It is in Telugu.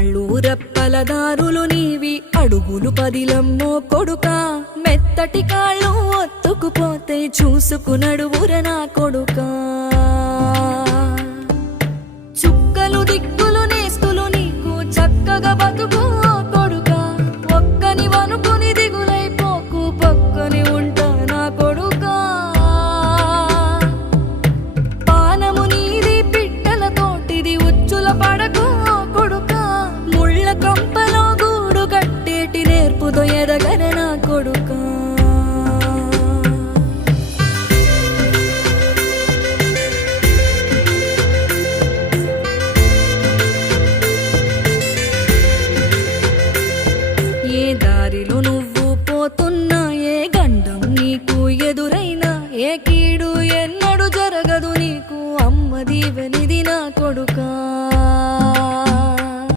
కాళ్ళు రెప్పల దారులు నీవి అడుగులు పదిలమ్మో కొడుకా మెత్తటి కాళ్ళు ఒత్తుకుపోతే చూసుకునడువుర నా కొడుకా చుక్కలు దిక్కులు నేస్తులు నీకు చక్కగా బతుకు కొడుకా ఒక్కని వనుకుని దిగులైపోకు పక్కని ఉంటా నా కొడుకా పానము నీది పిట్టల తోటిది ఉచ్చుల పడకు కొడుకా ముళ్ళ కంపలో గూడు కట్టేటి నేర్పుతో ఎదగర నా కొడుకా